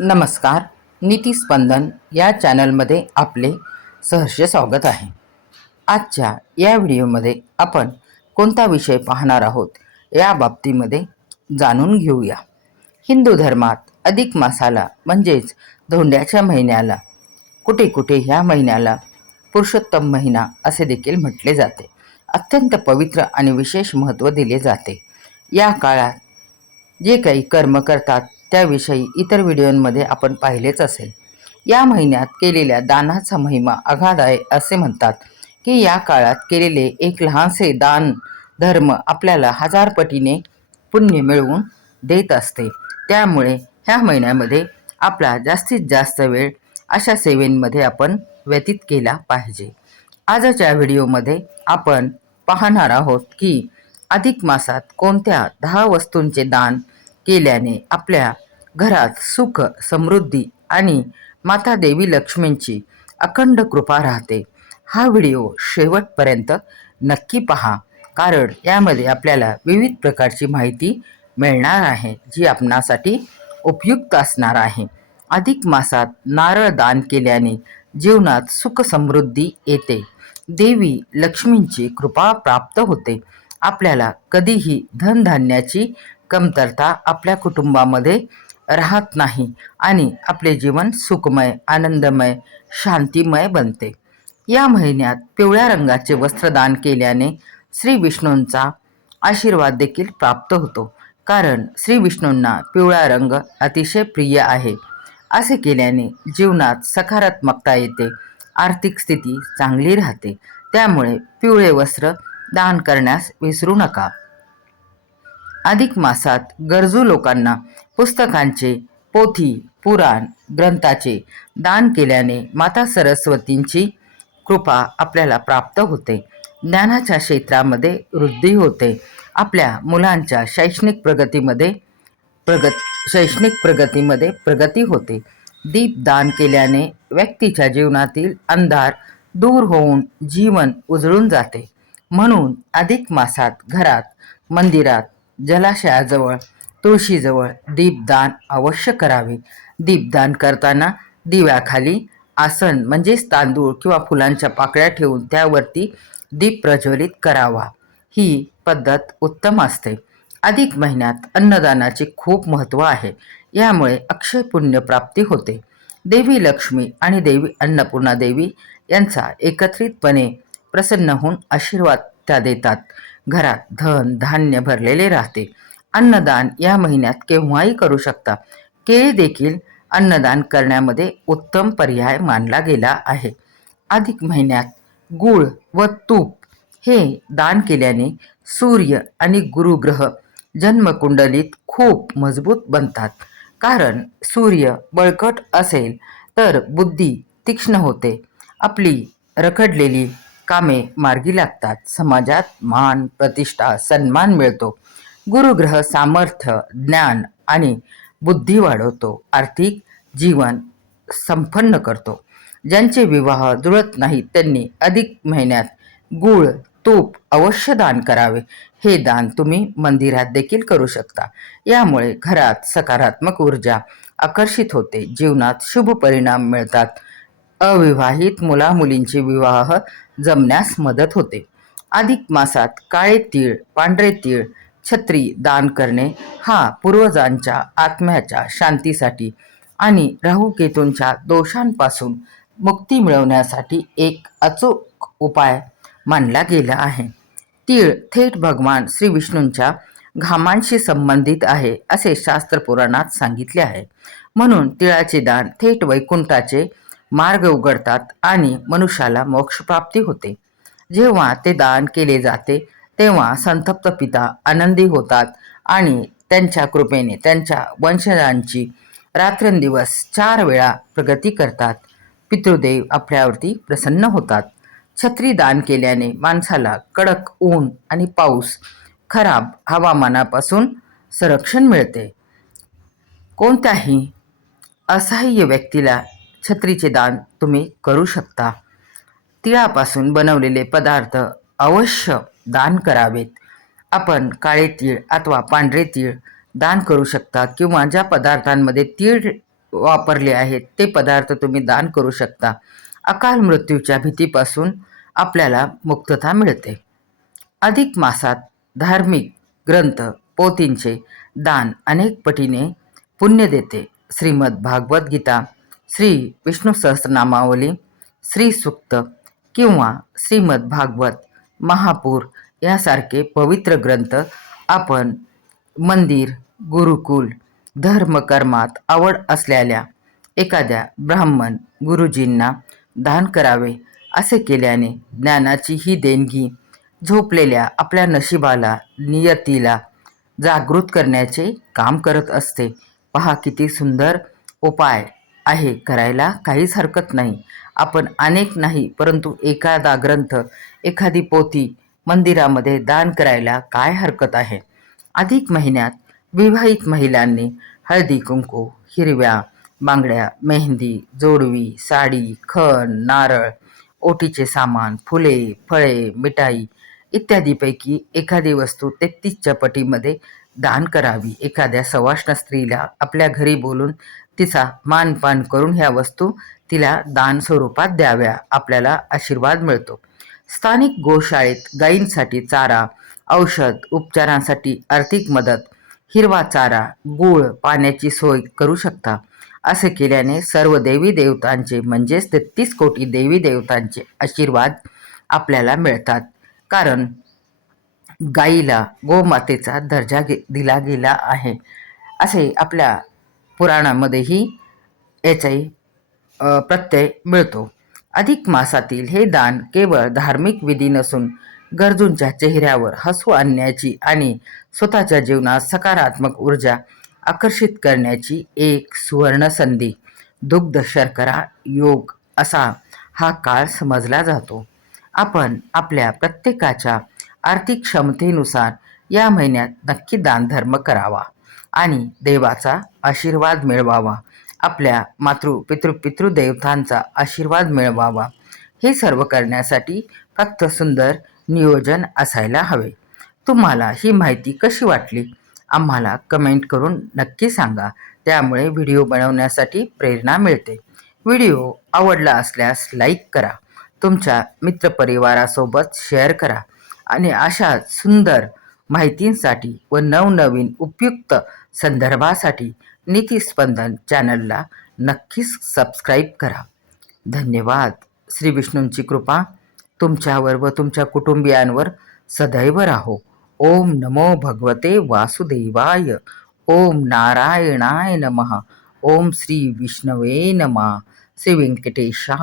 नमस्कार. नीतिस्पंदन या चॅनलमध्ये आपले सहर्ष स्वागत आहे. आजच्या या व्हिडिओमध्ये आपण कोणता विषय पाहणार आहोत या बाबतीमध्ये जाणून घेऊया. हिंदू धर्मात अधिक मासाला म्हणजेच धोंड्याच्या महिन्याला कुठे कुठे ह्या महिन्याला पुरुषोत्तम महिना असे देखील म्हटले जाते. अत्यंत पवित्र आणि विशेष महत्त्व दिले जाते. या काळात जे काही कर्म करतात त्याविषयी इतर व्हिडिओमध्ये आपण पाहिलेच असेल. या महिन्यात केलेल्या दानाचा महिमा अगाध आहे. असे म्हणतात की या काळात केलेले एक लहानसे दान धर्म आपल्याला 1000 पटीने पुण्य मिळवून देत असते. त्यामुळे ह्या महिन्यामध्ये आपला जास्तीत जास्त वेळ अशा सेवेंमध्ये आपण व्यतीत केला पाहिजे. आजच्या व्हिडिओमध्ये आपण पाहणार आहोत की अधिक मासात कोणत्या 10 वस्तूंचे दान केल्याने आपल्या घरात सुख, समृद्धी आणि माता देवी लक्ष्मींची अखंड कृपा राहते. हा व्हिडिओ शेवटपर्यंत नक्की पहा, कारण यामध्ये आपल्याला विविध प्रकारची माहिती मिळणार आहे जी आपणासाठी उपयुक्त असणार आहे. अधिक मासात नारळ दान केल्याने जीवनात सुख समृद्धी येते. देवी लक्ष्मींची कृपा प्राप्त होते. आपल्याला कधीही धनधान्याची कमतरता आपल्या कुटुंबामध्ये राहत नाही आणि आपले जीवन सुखमय, आनंदमय, शांतिमय बनते. या महिन्यात पिवळ्या रंगाचे वस्त्रदान केल्याने श्री विष्णूंचा आशीर्वाद देखील प्राप्त होतो, कारण श्री विष्णूंना पिवळा रंग अतिशय प्रिय आहे. असे केल्याने जीवनात सकारात्मकता येते, आर्थिक स्थिती चांगली राहते. त्यामुळे पिवळे वस्त्र दान करण्यास विसरू नका. अधिक मासात गरजू लोकांना पुस्तकांचे, पोथी, पुराण ग्रंथाचे दान केल्याने माता सरस्वतींची कृपा आपल्याला प्राप्त होते. ज्ञानाच्या क्षेत्रामध्ये वृद्धी होते. आपल्या मुलांच्या शैक्षणिक प्रगतीमध्ये प्रगती होते. दीप दान केल्याने व्यक्तीच्या जीवनातील अंधार दूर होऊन जीवन उजळून जाते. म्हणून अधिक मासात घरात, मंदिरात, जलाशयाजवळ, तुळशीजवळ दीपदान अवश्य करावे. दीपदान करताना दिव्याखाली आसन म्हणजेच तांदूळ किंवा फुलांच्या पाकळ्या ठेवून त्यावरती दीप प्रज्वलित करावा. ही पद्धत उत्तम असते. अधिक महिन्यात अन्नदानाचे खूप महत्त्व आहे. यामुळे अक्षय पुण्य प्राप्ती होते. देवी लक्ष्मी आणि देवी अन्नपूर्णा देवी यांचा एकत्रितपणे प्रसन्न होऊन आशीर्वाद त्या देतात. घरात धन धान्य भरलेले राहते. अन्नदान या महिन्यात केव्हाही करू शकता. केळी देखील अन्नदान करण्यामध्ये उत्तम पर्याय मानला गेला आहे. अधिक महिन्यात गूळ व तूप हे दान केल्याने सूर्य आणि गुरुग्रह जन्मकुंडलीत खूप मजबूत बनतात. कारण सूर्य बळकट असेल तर बुद्धी तीक्ष्ण होते, आपली रखडलेली कामे मार्गी लागतात, समाजात मान, प्रतिष्ठा, सन्मान मिळतो. गुरुग्रह सामर्थ्य, ज्ञान आणि बुद्धी वाढवतो. आर्थिक जीवन संपन्न करतो. ज्यांचे विवाह जुळत नाहीत त्यांनी अधिक महिन्यात गूळ, तूप अवश्य दान करावे. हे दान तुम्ही मंदिरात देखील करू शकता. यामुळे घरात सकारात्मक ऊर्जा आकर्षित होते. जीवनात शुभ परिणाम मिळतात. अविवाहित मुलामुलींचे विवाह जमण्यास मदत होते. अधिक मासात काळे तीळ, पांढरे तीळ, छत्री दान करणे हा पूर्वजांच्या आत्म्याच्या शांतीसाठी आणि राहूकेतूंच्या दोषांपासून मुक्ती मिळवण्यासाठी एक अचूक उपाय मानला गेला आहे. तीळ थेट भगवान श्री विष्णूंच्या घामांशी संबंधित आहे असे शास्त्र पुराणात सांगितले आहे. म्हणून तिळाचे दान थेट वैकुंठाचे मार्ग उघडतात आणि मनुष्याला मोक्षप्राप्ती होते. जेव्हा ते दान केले जाते तेव्हा संतप्त पिता आनंदी होतात आणि त्यांच्या कृपेने त्यांच्या वंशजांची रात्रंदिवस 4 वेळा प्रगती करतात. पितृदेव आपल्यावरती प्रसन्न होतात. छत्री दान केल्याने माणसाला कडक ऊन आणि पाऊस, खराब हवामानापासून संरक्षण मिळते. कोणत्याही असहाय्य व्यक्तीला छत्रीचे दान तुम्ही करू शकता. तिळापासून बनवलेले पदार्थ अवश्य दान करावेत. आपण काळे तीळ अथवा पांढरे तीळ दान करू शकता किंवा ज्या पदार्थांमध्ये तीळ वापरले आहेत ते पदार्थ तुम्ही दान करू शकता. अकाल मृत्यूच्या भीतीपासून आपल्याला मुक्तता मिळते. अधिक मासात धार्मिक ग्रंथ पोथींचे दान अनेक पटीने पुण्य देते. श्रीमद भागवत गीता, श्री विष्णू सहस्रनामावली, श्री सूक्त किंवा श्रीमद भागवत महापूर यासारखे पवित्र ग्रंथ आपण मंदिर, गुरुकुल, धर्मकर्मात आवड असलेल्या एखाद्या ब्राह्मण गुरुजींना दान करावे. असे केल्याने ज्ञानाची ही देणगी झोपलेल्या आपल्या नशिबाला, नियतीला जागृत करण्याचे काम करत असते. पहा किती सुंदर उपाय आहे, करायला काहीच हरकत नाही. आपण अनेक नाही परंतु एखादा ग्रंथ, एखादी पोथी मंदिरामध्ये दान करायला काय हरकत आहे. अधिक महिन्यात विवाहित महिलांनी हळदी कुंकू, हिरव्या बांगड्या, मेहंदी, जोडवी, साडी, खण, नारळ, ओटीचे सामान, फुले, फळे, मिठाई इत्यादीपैकी एखादी वस्तू 33च्या पटीमध्ये दान करावी. एखाद्या सवाष्ण स्त्रीला आपल्या घरी बोलून तिचा मानपान करून ह्या वस्तू तिला दान स्वरूपात द्याव्या. आपल्याला आशीर्वाद मिळतो. स्थानिक गोशाळेत गायींसाठी चारा, औषध, उपचारांसाठी आर्थिक मदत, हिरवा चारा, गूळ, पाण्याची सोय करू शकता. असे केल्याने सर्व देवी देवतांचे म्हणजेच 33 कोटी देवी देवतांचे आशीर्वाद आपल्याला मिळतात. कारण गाईला गोमातेचा दर्जा दिला गेला आहे असे आपल्या पुराणामध्येही याचाही प्रत्यय मिळतो. अधिक मासातील हे दान केवळ धार्मिक विधी नसून गरजूंच्या चेहऱ्यावर हसू आणण्याची आणि स्वतःच्या जीवनात सकारात्मक ऊर्जा आकर्षित करण्याची एक सुवर्ण संधी. दुग्ध शर्करा योग असा हा काळ समजला जातो. आपण आपल्या प्रत्येकाच्या आर्थिक क्षमतेनुसार या महिन्यात नक्की दानधर्म करावा आणि देवाचा आशीर्वाद मिळवावा. आपल्या पितृदेवतांचा आशीर्वाद मिळवावा. हे सर्व करण्यासाठी फक्त सुंदर नियोजन असायला हवे. तुम्हाला ही माहिती कशी वाटली आम्हाला कमेंट करून नक्की सांगा. त्यामुळे व्हिडिओ बनवण्यासाठी प्रेरणा मिळते. व्हिडिओ आवडला असल्यास लाईक करा, तुमच्या मित्रपरिवारासोबत शेअर करा आणि अशा सुंदर माहितींसाठी व नवनवीन उपयुक्त संदर्भासाठी नीतिस्पंदन चॅनलला नक्कीच सबस्क्राईब करा. धन्यवाद. श्री विष्णूंची कृपा तुमच्यावर व तुमच्या कुटुंबियांवर सदैव राहो. ओम नमो भगवते वासुदेवाय. ओम नारायणाय नमः. ओम श्री विष्णवे नमः. श्री व्यंकटेशा